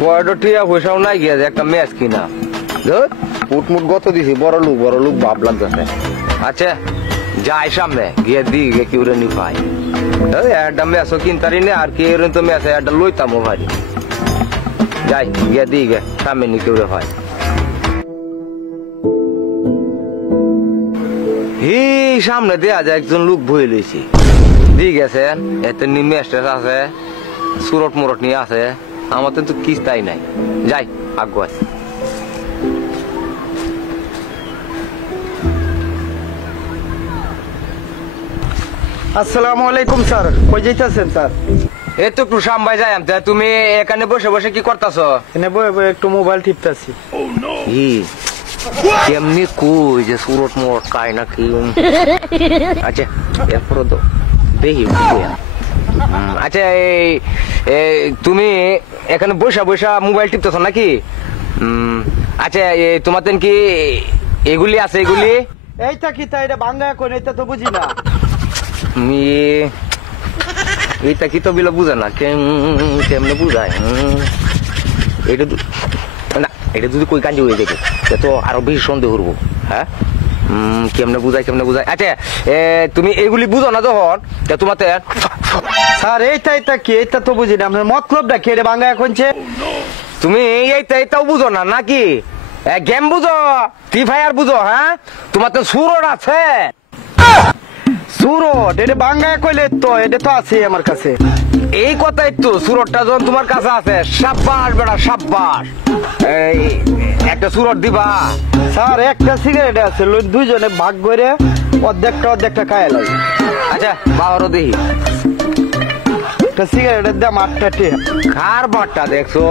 পয়টা টিয়া পয়সাও নাই গিয়ে একটা ম্যাচ কিনা উটমুট গত দিছি বড় লোক ভাব লাগতেছে। আচ্ছা যাই সামনে গিয়ে দি কেউ নি পাই একটা ম্যাচও কিনতারি না আর কেউ তো ম্যাচ একটা লইতামও ভাই যাই গিয়ে দি গে সামনে নি কেউ হয় হি সামনে দেয়া যায় একজন লোক বই লইছি দি গেছেন এতে নি ম্যাচ আছে সুরট মুরট নিয়ে আছে আমার তো কিস্তাই নাই যাই আগুয়াই। আসসালামু আলাইকুম স্যার, কই যাইতাছেন স্যার? এই তো একটু সামবাই যাই আমি। তুমি এখানে বসে বসে কি করতেছো? এনে বয়ে বয়ে একটু মোবাইল টিপতাছি। কেমনি কই যে সুরট মোরট কাই নাকি? আচ্ছা এরপর তো দেখি। আচ্ছা তুমি এখানে বসা বসা মোবাইল টিপতেছ নাকি? আচ্ছা তোমাদের কি এগুলি আছে? এগুলি এইটা কি তাই? এটা বাংলায় কোন? এটা তো বুঝি না। এইটা কি তো বিলা বুঝা না কেমনে বুঝায়? এটা না এটা যদি কই কান্দি হয়ে দেখে তো আরো বেশি সন্দেহ করবো। হ্যাঁ কেমনে বুঝায়? আচ্ছা তুমি এগুলি বুঝো না যখন তোমাতে স্যার এইটা কি? এটা তো বুঝি না। আপনার মতলবটা কি? এটা বাংলায় কোনছে? তুমি এইটাও বুঝো না নাকি? গেম বুঝো, ফ্রি ফায়ার বুঝো? হ্যাঁ তোমার তো সুরট আছে। সুরট এটা বাংলায় কইলে তো এটা তো আছে আমার কাছে। এই কথাই তো, সুরটটা যখন তোমার কাছে আছে সাব্বাস বেড়া সাব্বাস। একটা সুরট দিবা? স্যার একটা সিগারেট আছে, দুইজনে ভাগ করে অর্ধেকটা খায় লাগে। আচ্ছা বাবারও দেখি। একটা সিগারেটের দাম 8 টাকা। কার বাট্টা দেখছো?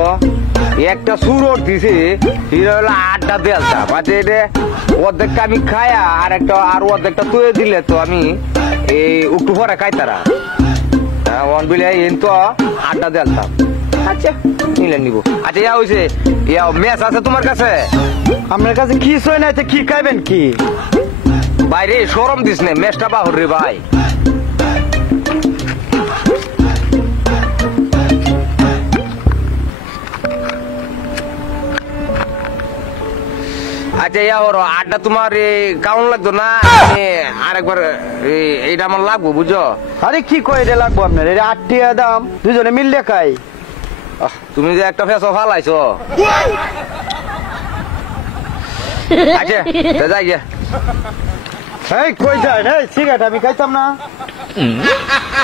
একটা সুরট দিছি হলো 8 টা দেলটা। আচ্ছা এটা অর্ধেকটা আমি খায়া আর অর্ধেকটা তুলে দিলে তো আমি এই একটু পরে খাইতারা ওয়ান বিলে তো 8 টা দেলতাম। আচ্ছা নিলে নিব। আচ্ছা ইয়া হয়েছে ইয়া ম্যাচ আছে তোমার কাছে? আপনার কাছে কি সই নাই? কি খাইবেন কি? বাইরে সরম দিস নে, ম্যাচটা বাহুর রে ভাই। আচ্ছা ইয়া হরো 8 টা তোমার কাউন্ট লাগতো না? আরেকবার এইটা আমার লাগবো বুঝছো? আরে কি কয় এটা লাগবো আপনার? এটা 8 টাকা দাম, দুজনে মিললে খাই। তুমি যে একটা ফেসো ফালাইছো। আচ্ছা যাই গে। এই কই যায়? এই সিগারেট আমি খাইতাম না।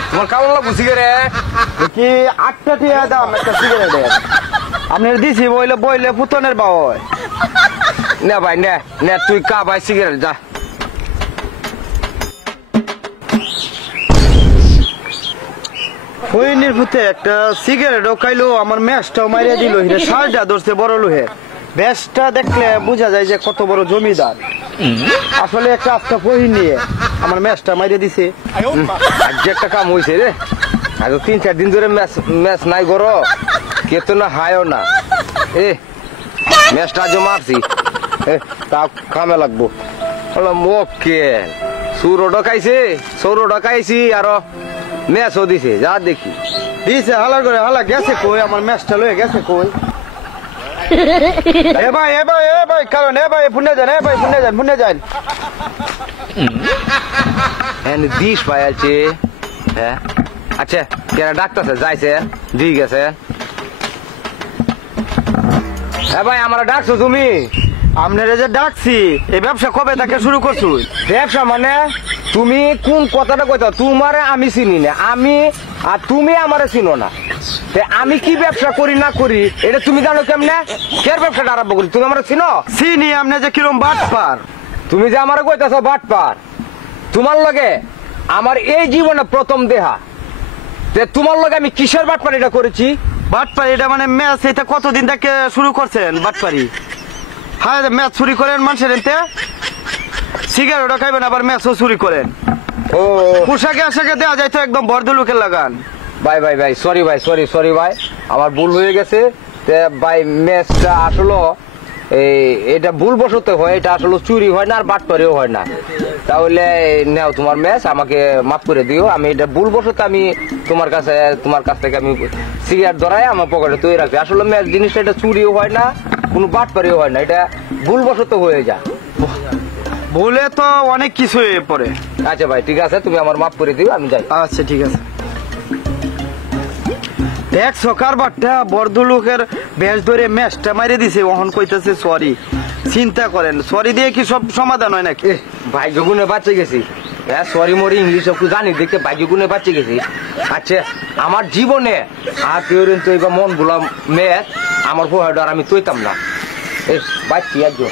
তোমার কাউন্ট লাগবো সিগারেট? কি 8 টাকা দাম একটা সিগারেটের? আপনার দিছি বইলে পুতনের বাবা। না ভাই নে তুই কা ভাই সিগারেট যা। ফইনির ফুতে একটা সিগারেটও খাইলো, আমার ম্যাচটাও মারিয়া দিল। হিরে শালটা ধরছে বড় লোহে। ব্যাসটা দেখলে বোঝা যায় যে কত বড় জমিদার। আসলে একটা আস্তা ফইন নিয়ে আমার ম্যাচটা মারিয়া দিছে। আজ একটা কাম হয়েছে রে। আজ 3-4 দিন ধরে ম্যাচ নাই করো কে তো না হায়ও না। ম্যাচটা আজও মারছি তা কামে লাগবো। ওকে সুরো খাইছে, সৌরো খাইছি আরো ম্যাচও দিছে। যা দেখি দিছে হালার করে হালা গেছে কই? আমার ম্যাচটা লয়ে গেছে কই? এ ভাই কারণ ফুনে যান। দিস ভাই আছে। হ্যাঁ আচ্ছা কেন ডাক্তার যাইছে দিয়ে গেছে? হ্যাঁ ভাই আমার ডাকছো তুমি? আপনারা যে ডাকছি এই ব্যবসা কবে থেকে শুরু করছো? ব্যবসা মানে তুমি কোন কথাটা কইতা? তোমারে আমি চিনি না, আমি আর তুমি আমারে চিনো না। আমি কি ব্যবসা করি না করি এটা তুমি জানো কেমনে? কের ব্যবসাটা আরম্ভ করি? তুমি আমার চিনো? চিনি। আপনি যে কিরম বাটপার। তুমি যে আমার কইতাছ বাটপার, তোমার লগে আমার এই জীবনে প্রথম দেহা। তোমার লগে আমি কিসের বাটপার এটা করেছি? বাটপারি এটা মানে ম্যাচ এটা কতদিন থেকে শুরু করছেন বাটপারি? হ্যাঁ ম্যাচ চুরি করেন মানুষের এতে, সিগারেটও খাইবেন আবার ম্যাচও চুরি করেন। ও পোশাকে আশাকে দেওয়া যায় তো একদম বর্দ লোকের লাগান। ভাই সরি ভাই আমার ভুল হয়ে গেছে। ভাই ম্যাচটা আসলো এটা ভুলবশত হয়, এটা আসলে চুরি হয় না আর বাটপারেও হয় না। তাহলে নাও তোমার ম্যাচ, আমাকে মাফ করে দিও। আমি এটা ভুলবশত আমি তোমার কাছ থেকে আমি সিগারেট ধরাই আমার পকেটে তৈরি রাখছি। আসলে ম্যাচ জিনিসটা এটা চুরিও হয় না, কোনো বাটপারেও হয় না, এটা ভুলবশত হয়ে যায়। ভুলে তো অনেক কিছু হয়ে পড়ে। আচ্ছা ভাই ঠিক আছে, তুমি আমার মাফ করে দিও, আমি যাই। আচ্ছা ঠিক আছে। দেখ সকার বাট্টা বর্ধ লোকের বেশ ধরে ম্যাচটা মারে দিছে, ওহন কইতেছে সরি। চিন্তা করেন, সরি দিয়ে কি সব সমাধান হয় নাকি? ভাগ্য গুণে বাঁচে গেছি। হ্যাঁ, সরি মরি ইংলিশ একটু জানি দেখতে ভাগ্য গুণে বাঁচে গেছি। আচ্ছা, আমার জীবনে আর কেউ তো এবার মন বললাম ম্যাচ আমার পোহাটা আর আমি তৈতাম না। বাচ্চি একজন